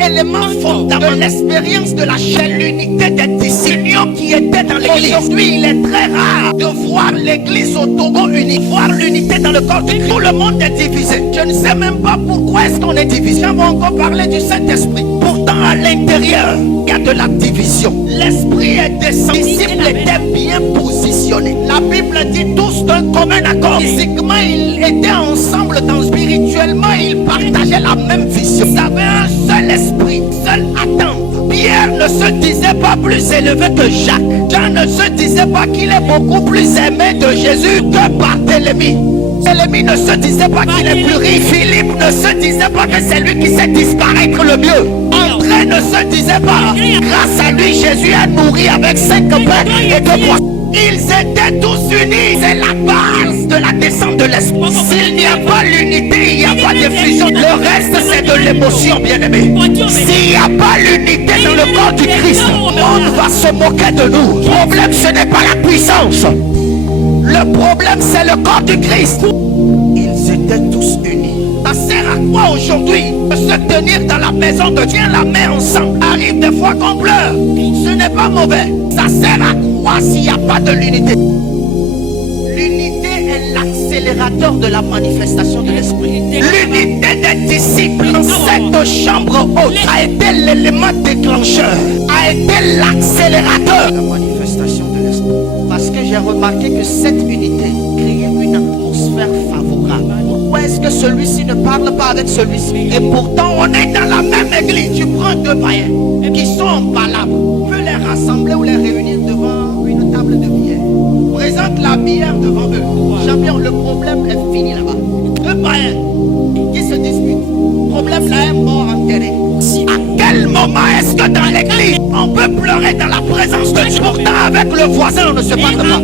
élément fondamental de l'expérience de la chaîne, l'unité des disciples qui étaient dans l'église. Aujourd'hui, il est très rare de voir l'église au Togo unie, voir l'unité dans le corps de Christ. Tout le monde est divisé. Je ne sais même pas pourquoi est-ce qu'on est divisé. On va encore parler du Saint-Esprit. Pourtant, à l'intérieur, il y a de la division. L'esprit est descendu. Les disciples étaient bien positionnés. La Bible dit tous d'un commun accord. Physiquement, ils étaient ensemble, spirituellement, ils partageaient la même vision. Ils avaient un seul esprit, seule attente. Pierre ne se disait pas plus élevé que Jacques. Jean ne se disait pas qu'il est beaucoup plus aimé de Jésus que Barthélemy. Barthélemy ne se disait pas qu'il est plus riche. Philippe ne se disait pas que c'est lui qui sait disparaître le mieux. André ne se disait pas, grâce à lui, Jésus a nourri avec 5 pains et 2 poissons. Ils étaient tous unis. C'est la base de la descente de l'esprit. S'il n'y a pas l'unité, il n'y a pas de fusion. Le reste, c'est de l'émotion, bien-aimé. S'il n'y a pas l'unité dans le corps du Christ, le monde va se moquer de nous. Le problème, ce n'est pas la puissance. Le problème, c'est le corps du Christ. Ils étaient tous unis. Ça sert à quoi aujourd'hui de se tenir dans la maison de Dieu, la main ensemble? Arrive des fois qu'on pleure. Ce n'est pas mauvais. Ça sert à quoi s'il n'y a pas de l'unité? L'unité est l'accélérateur de la manifestation de l'esprit. L'unité des disciples dans cette chambre haute a été l'élément déclencheur, a été l'accélérateur de la manifestation de l'esprit. Parce que j'ai remarqué que cette unité créait une atmosphère favorable. Pourquoi est-ce que celui-ci ne parle pas avec celui-ci? Et pourtant on est dans la même église. Tu prends 2 païens qui sont en palabre, tu peux les rassembler ou les réunir devant une table de billets. Présente la bière devant eux. Champion, le problème est fini là-bas. 2 païens qui se disputent. Le problème là est mort enterré. À quel moment est-ce que dans l'église on peut pleurer dans la présence de Dieu? Pourtant avec le voisin on ne se parle pas.